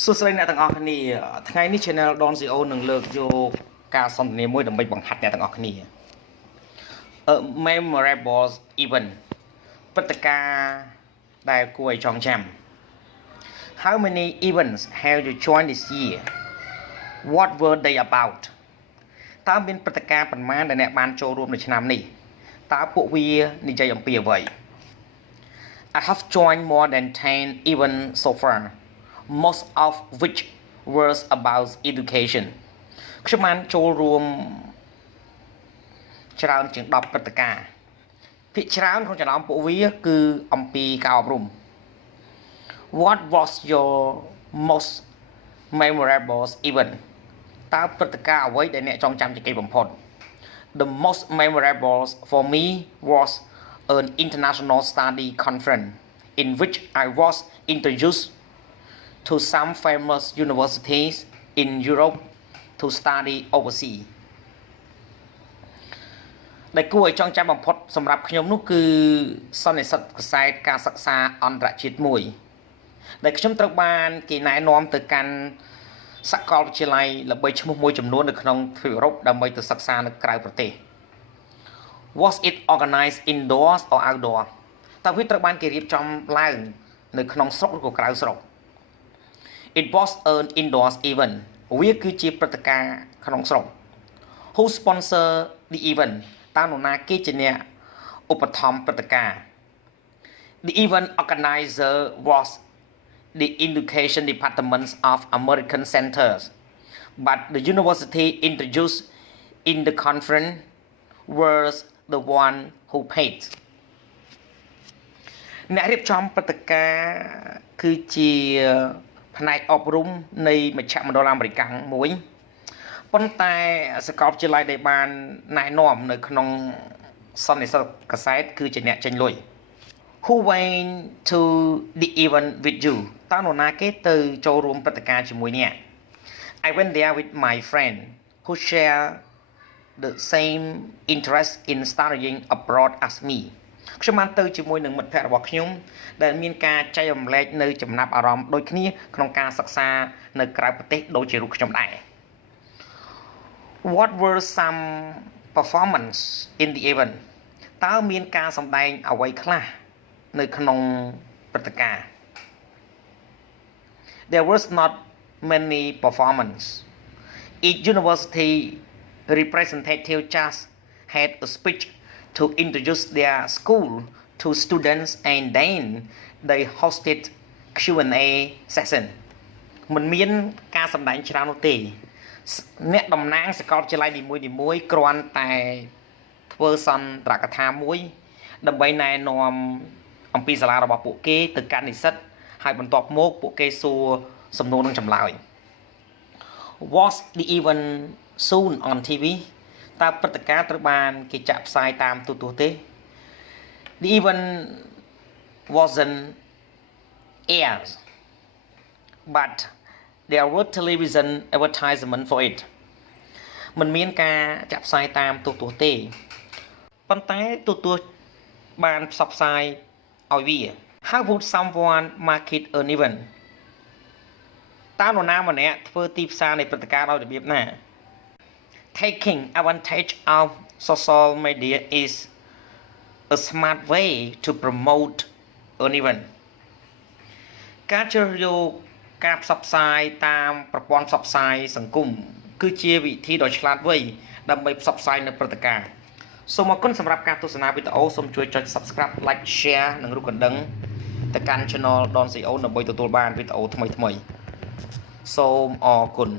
សួស្តីអ្នកទាំងអស់គ្នាថ្ងៃនេះ Channel Don CEO នឹងលើកយកការសន្ទនាមួយដើម្បីបង្ហាត់អ្នកទាំងអស់គ្នា A memorable event ព្រឹត្តិការណ៍ដែលគួរឲ្យចងចាំ How many events have you joined this year? What were they about? តើមានព្រឹត្តិការណ៍ប៉ុន្មានដែលអ្នកបានចូលរួមនៅឆ្នាំនេះតើពួកវានិយាយអំពីអ្វី I have joined more than 10 events so far, most of which was about education ខ្ញុំបានចូលរួមច្រើនជាង10ព្រឹត្តិការណ៍ភាគច្រើនក្នុងចំណោមពួកវាគឺអំពីការអប់រំ What was your most memorable event តើព្រឹត្តិការណ៍អ្វីដែលអ្នកចងចាំជាងគេបំផុត The most memorable for me was an international study conference in which I was introduced to some famous universities in Europe to study overseas ដែលគួរឲ្យចងចាំបំផុតសម្រាប់ខ្ញុំនោះគឺសន្និសីទកសែតការសិក្សាអន្តរជាតិមួយដែលខ្ញុំត្រូវបានគេណែនាំទៅកាន់សាកលវិទ្យាល័យល្បីឈ្មោះមួយចំនួននៅក្នុងទ្វីបអឺរ៉ុបដើម្បីទៅសិក្សានៅក្រៅប្រទេស Was it organized indoors or outdoor តើវាត្រូវបានគេរៀបចំឡើងនៅក្នុងស្រុកឬក៏ក្រៅស្រុក It was an indoors event វាគឺជាព្រឹត្តិការណ៍ក្នុងស្រុក Who sponsor the event តើនរណាគេជាអ្នកឧបត្ថម្ភព្រឹត្តិការណ៍ The event organizer was the education departments of American centers but the university introduced in the conference was the one who paid អ្នករៀបចំព្រឹត្តិការណ៍គឺជាផ្នែកអប់រំនៃមជ្ឈមណ្ឌលអាមេរិកមួយប៉ុន្តែសាកលវិទ្យាល័យដែលបានណែនាំនៅក្នុងសន្និសីទកសែតគឺជាអ្នកចេញលុយ Who went to the event with you តើនរណាគេទៅចូលរួមព្រឹត្តិការណ៍ជាមួយអ្នក I went there with my friend who share the same interest in studying abroad as me ខ្ញុំបានទៅជាមួយនឹងមិត្តភ័ក្តិរបស់ខ្ញុំដែលមានការចែករំលែកនៅចំណាប់អារម្មណ៍ដូចគ្នាក្នុងការសិក្សានៅក្រៅប្រទេសដូចជារូបខ្ញុំដែរ What were some performance in the event តើមានការសម្ដែងអ្វីខ្លះនៅក្នុងព្រឹត្តិការណ៍ There was not many performance each university representative just had a speech to introduce their school to students and then they hosted Q&A session មិនមានការសម្ដែងច្រើននោះទេអ្នកតំណាងសាកលវិទ្យាល័យនីមួយៗគ្រាន់តែធ្វើសន្ទរកថាមួយដើម្បីណែនាំអំពីសាលារបស់ពួកគេទៅកាន់និស្សិតហើយបន្ទាប់មកពួកគេសួរសំណួរនឹងចម្លើយ Was the event soon on TV តើព្រឹត្តិការណ៍ត្រូវបានគេចាក់ផ្សាយតាមទូរទស្សន៍ទេ The event wasn't aired but there were television advertisement for it មិនមានការចាក់ផ្សាយតាមទូរទស្សន៍ទេប៉ុន្តែទូរទស្សន៍បានផ្សព្វផ្សាយឲ្យវា How would someone market an event តើនរណាម្នាក់ធ្វើទីផ្សារនៃព្រឹត្តិការណ៍ដោយរបៀបណា Taking advantage of social media is a smart way to promote an event ការជ្រើសយកការផ្សព្វផ្សាយតាមប្រព័ន្ធផ្សព្វផ្សាយសង្គមគឺជាវិធីដ៏ឆ្លាតវៃដើម្បីផ្សព្វផ្សាយនៅព្រឹត្តិការណ៍សូមអរគុណសម្រាប់ការទស្សនាវីដេអូសូមជួយចុច Subscribe Like Share និងរូបកណ្ដឹងទៅកាន់ Channel Don CEO ដើម្បីទទួលបានវីដេអូថ្មីៗសូមអរគុណ